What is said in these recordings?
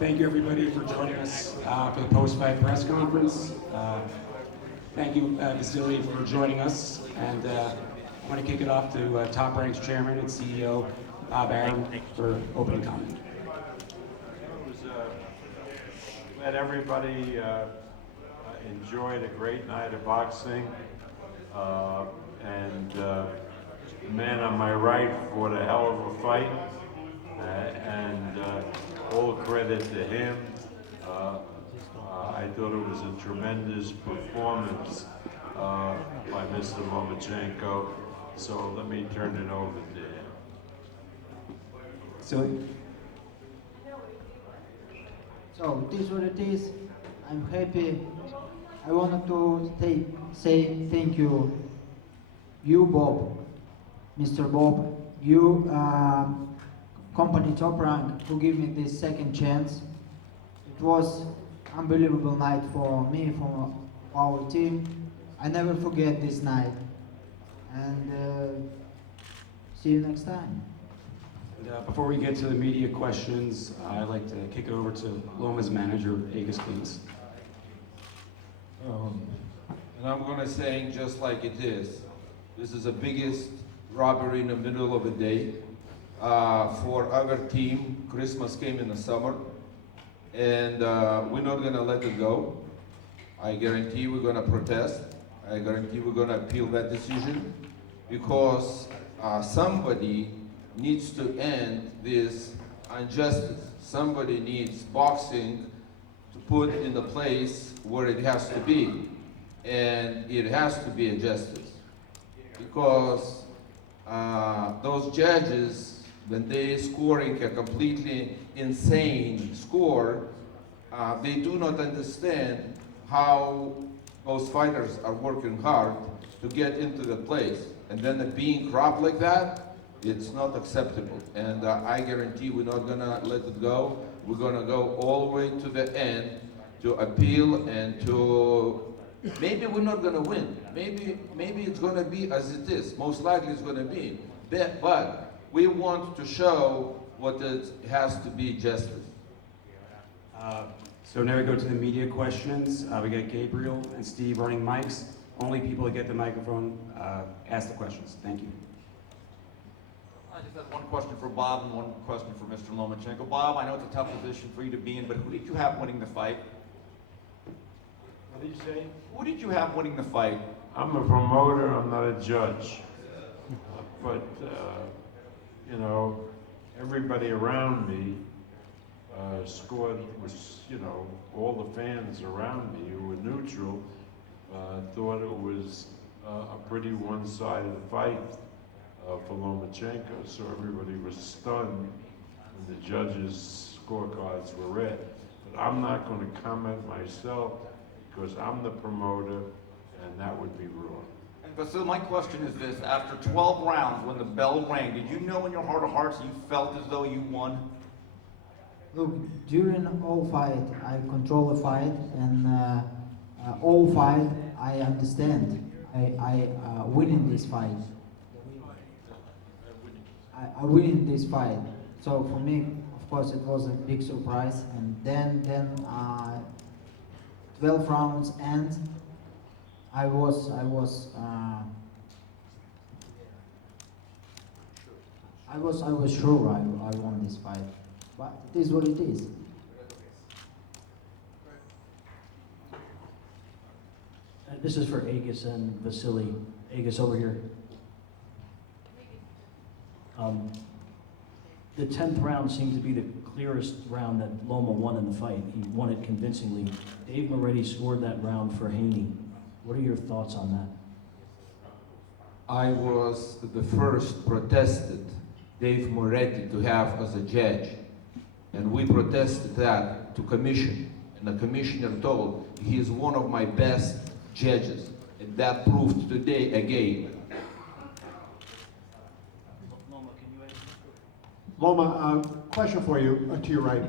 Thank you, everybody, for joining us for the post-fight press conference. Thank you, Vasyl, for joining us. And I want to kick it off to Top Rank's chairman and CEO, Bob Arum, for opening comment. Glad everybody enjoyed a great night of boxing. The man on my right fought a hell of a fight. All credit to him. I thought it was a tremendous performance by Mr. Lomachenko. So let me turn it over to him. So it is what it is. I'm happy. I wanted to say thank you, Bob, Mr. Bob, you, company Top Rank, who gave me this second chance. It was unbelievable night for me, for our team. I never forget this night. And see you next time. Before we get to the media questions, I'd like to kick it over to Loma's manager, Agus, please. And I'm going to say just like it is. This is the biggest robbery in the middle of the day. For our team, Christmas came in the summer, and we're not going to let it go. I guarantee we're going to protest. I guarantee we're going to appeal that decision, because somebody needs to end this injustice. Somebody needs boxing to put in the place where it has to be, and it has to be a justice, because those judges, when they scoring a completely insane score, they do not understand how those fighters are working hard to get into the place, and then being cropped like that, it's not acceptable. And I guarantee we're not gonna let it go. We're gonna go all the way to the end to appeal, and to, maybe we're not gonna win. Maybe it's gonna be as it is. Most likely it's gonna be. But we want to show what it has to be justice. So now we go to the media questions. We got Gabriel and Steve running mics. Only people that get the microphone ask the questions. Thank you. I just have one question for Bob and one question for Mr. Lomachenko. Bob, I know it's a tough position for you to be in, but who did you have winning the fight? What did you say? Who did you have winning the fight? I'm a promoter, I'm not a judge. But, you know, everybody around me scored, was, you know, all the fans around me who were neutral thought it was a pretty one-sided fight for Lomachenko. So everybody was stunned when the judges' scorecards were read. But I'm not going to comment myself, because I'm the promoter, and that would be wrong. And Vasyl, my question is this: after 12 rounds, when the bell rang, did you know in your heart of hearts you felt as though you won? Look, during all fight, I control the fight, and all fight, I understand. I win in this fight. I win in this fight. So for me, of course, it was a big surprise. And then 12 rounds, and I was sure I won this fight. But it is what it is. This is for Agus and Vasyl. Agus, over here. The 10th round seemed to be the clearest round that Loma won in the fight. He won it convincingly. Dave Moretti scored that round for Haney. What are your thoughts on that? I was the first protested Dave Moretti to have as a judge. And we protested that to commission. And the commissioner told he is one of my best judges. And that proved today again. Loma, question for you, to your right.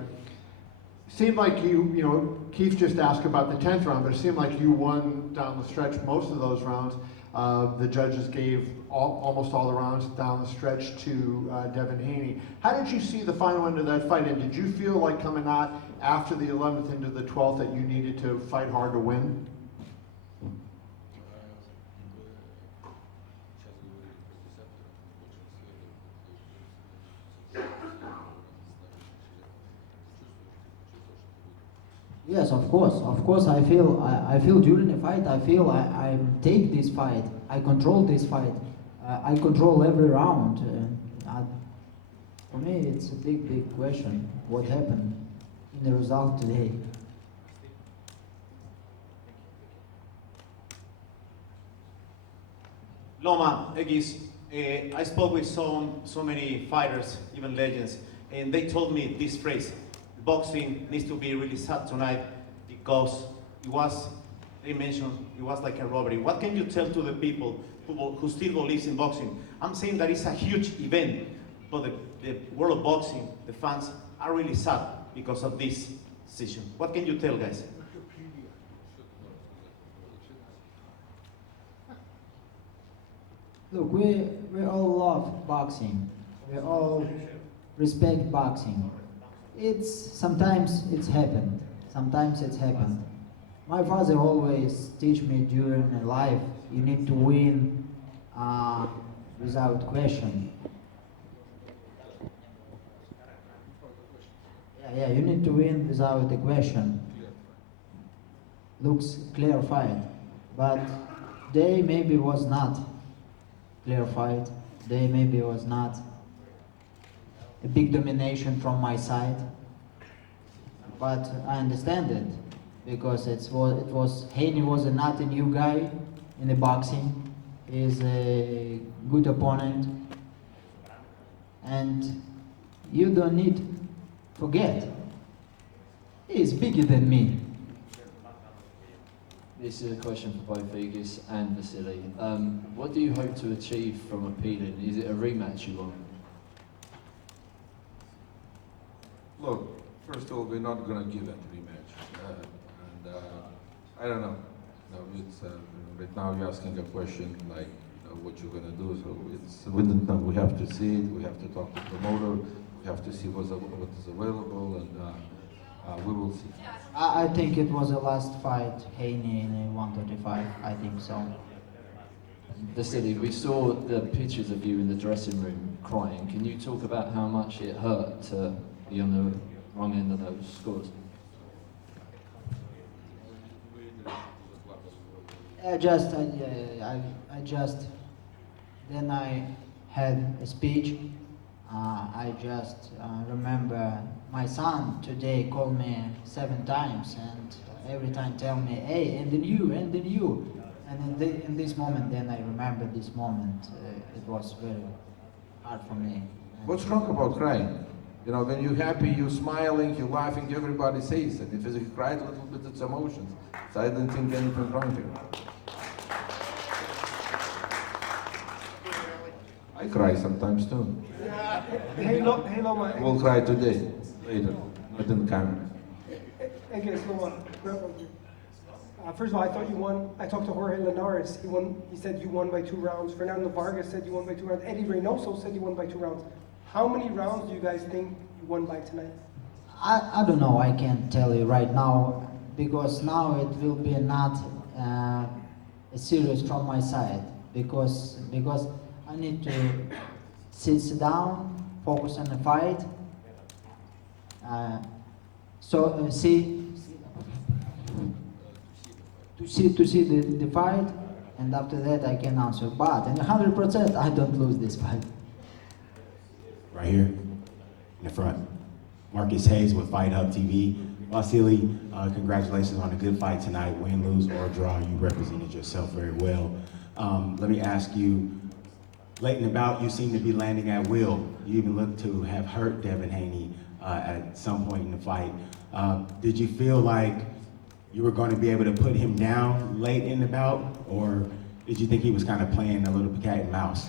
Seemed like you know, Keith just asked about the 10th round, but it seemed like you won down the stretch most of those rounds. The judges gave almost all the rounds down the stretch to Devin Haney. How did you see the final end of that fight? And did you feel like coming out after the 11th into the 12th that you needed to fight hard to win? Yes, of course. Of course, I feel during the fight. I feel I take this fight. I control this fight. I control every round. For me, it's a big question. What happened in the result today? Loma, Egis, I spoke with so many fighters, even legends, and they told me this phrase: boxing needs to be really sad tonight because they mentioned it was like a robbery. What can you tell to the people who still believes in boxing? I'm saying that it's a huge event, but the world of boxing, the fans are really sad because of this decision. What can you tell, guys? Look, we all love boxing. We all respect boxing. Sometimes it's happened. Sometimes it's happened. My father always teach me during life, you need to win without question. Yeah, you need to win without a question. Looks clear fight, but they maybe was not clear fight. They maybe was not a big domination from my side, but I understand it because it was Haney was not a new guy in the boxing. He's a good opponent, and you don't need to forget he's bigger than me. This is a question for both Egis and Vasyl. What do you hope to achieve from appealing? Is it a rematch you want? Look, first of all, we're not going to give that rematch. I don't know. No, it's, right now you're asking a question like, what you're going to do. So we don't know. We have to see it. We have to talk to the promoter. We have to see what is available, and we will see. I think it was the last fight, Haney in a 135. I think so. Vasyl, we saw the pictures of you in the dressing room crying. Can you talk about how much it hurt to be on the wrong end of those scores? Then I had a speech. I just remember my son today called me 7 times and every time tell me, hey, and then you. And in this moment, then I remember this moment. It was very hard for me. What's wrong about crying? When you're happy, you're smiling, you're laughing, everybody says it. If you cried a little bit, it's emotions. So I don't think anything wrong here. I cry sometimes too. Hey, Loma. We'll cry today, later, not in the camera. I guess, Loma. First of all, I thought you won. I talked to Jorge Linares. He said you won by 2 rounds. Fernando Vargas said you won by 2 rounds. Eddie Reynoso said you won by 2 rounds. How many rounds do you guys think you won by tonight? I don't know. I can't tell you right now because now it will be not a serious from my side because I need to sit down, focus on the fight. To see the fight, and after that I can answer. But in 100%, I don't lose this fight. Right here in the front, Marcus Hayes with Fight Hub TV. Vasyl, congratulations on a good fight tonight. Win, lose, or draw, you represented yourself very well. Let me ask you, late in the bout, you seem to be landing at will. You even look to have hurt Devin Haney at some point in the fight. Did you feel like you were going to be able to put him down late in the bout, or did you think he was kind of playing a little cat and mouse?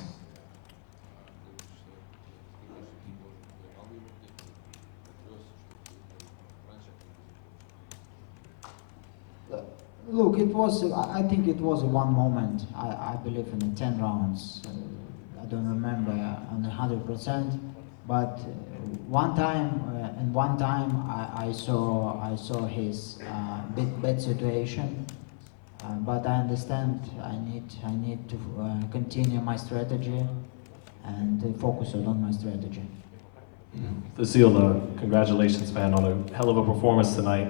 Look, I think it was one moment. I believe in the 10 rounds. I don't remember on 100%, but one time, I saw his bad situation. But I understand I need to continue my strategy and focus on my strategy. Vasyl, congratulations, man, on a hell of a performance tonight.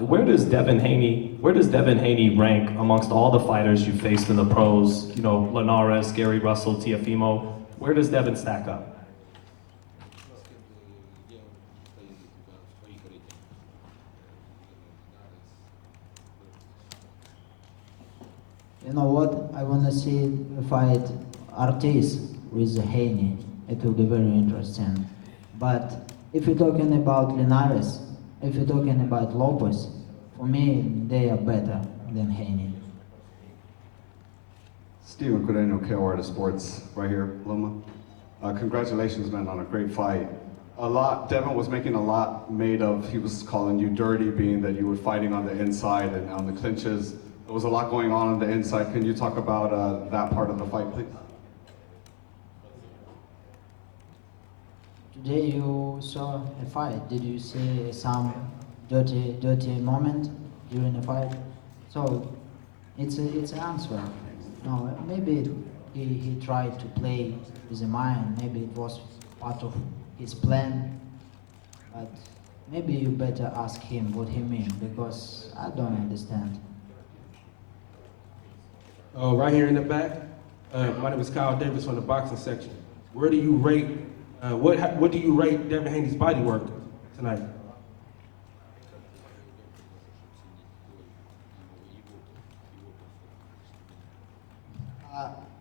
Where does Devin Haney rank amongst all the fighters you faced in the pros? You know, Linares, Gary Russell, Tiafimo. Where does Devin stack up? You know what? I want to see a fight Ortiz with Haney. It will be very interesting. But if you're talking about Linares, if you're talking about Lopez, for me, they are better than Haney. Steven Cordeño, KOR Sports, right here, Loma. Congratulations, man, on a great fight. Devin was making a lot made of, he was calling you dirty, being that you were fighting on the inside and on the clinches. There was a lot going on the inside. Can you talk about that part of the fight, please? Today you saw a fight. Did you see some dirty moment during the fight? So it's an answer. No, maybe he tried to play with the mind. Maybe it was part of his plan. But maybe you better ask him what he means, because I don't understand. Right here in the back, my name is Kyle Davis from the boxing section. Where do you rate, what do you rate Devin Haney's body work tonight?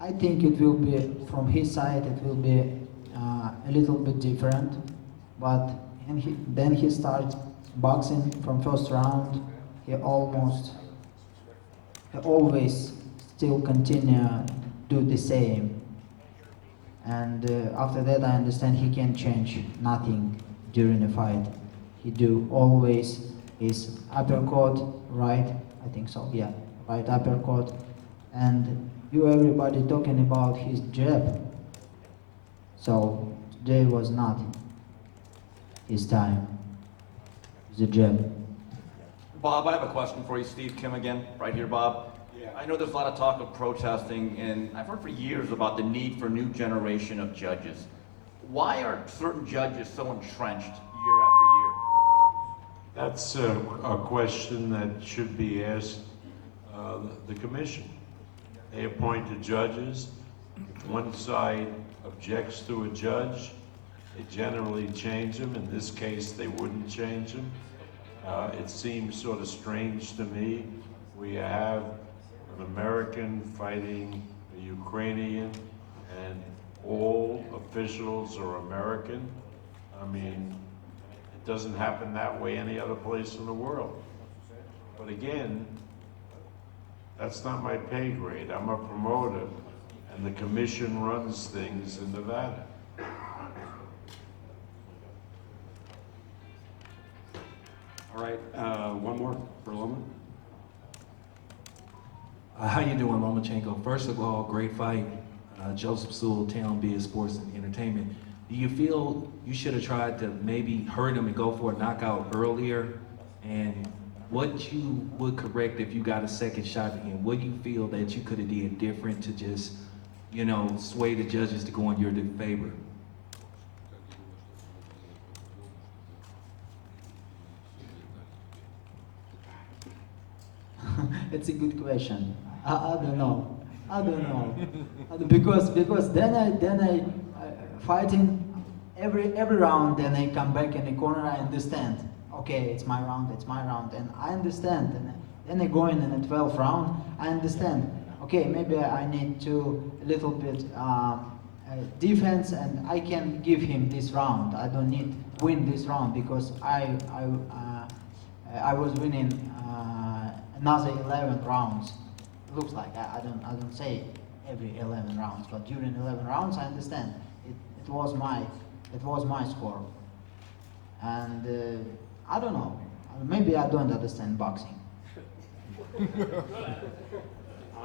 I think it will be, from his side, it will be a little bit different. But then he starts boxing from first round. He always still continue do the same. And after that, I understand he can change nothing during the fight. He do always his uppercut, right? I think so, yeah, right uppercut. And everybody talking about his jab. So today was not his time. The jab. Bob, I have a question for you. Steve Kim again, right here, Bob. Yeah. I know there's a lot of talk of protesting, and I've heard for years about the need for a new generation of judges. Why are certain judges so entrenched year after year? That's a question that should be asked the commission. They appoint the judges. If one side objects to a judge, they generally change them. In this case, they wouldn't change them. It seems sort of strange to me. We have an American fighting a Ukrainian, and all officials are American. I mean, it doesn't happen that way any other place in the world. But again, that's not my pay grade. I'm a promoter, and the commission runs things in Nevada. All right, one more for Loma. How you doing, Lomachenko? First of all, great fight. Joseph Sewell, Town Biz Sports and Entertainment. Do you feel you should have tried to maybe hurt him and go for a knockout earlier? And what you would correct if you got a second shot at him? What do you feel that you could have did different to just, you know, sway the judges to go in your favor? It's a good question. I don't know. because then I fighting every round. Then I come back in the corner. I understand. Okay, it's my round, and I understand. And then I go in the 12th round. I understand. Okay, maybe I need to a little bit defense, and I can give him this round. I don't need win this round because I was winning another 11 rounds. It looks like I don't say every 11 rounds, but during 11 rounds, I understand. It was my score, and I don't know. Maybe I don't understand boxing.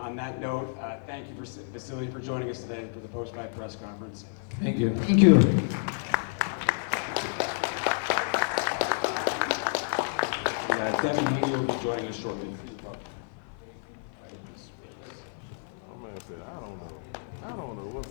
On that note, thank you, Vasyl, for joining us today for the post-fight press conference. Thank you. Thank you. Devin Haney will be joining us shortly. I don't know what's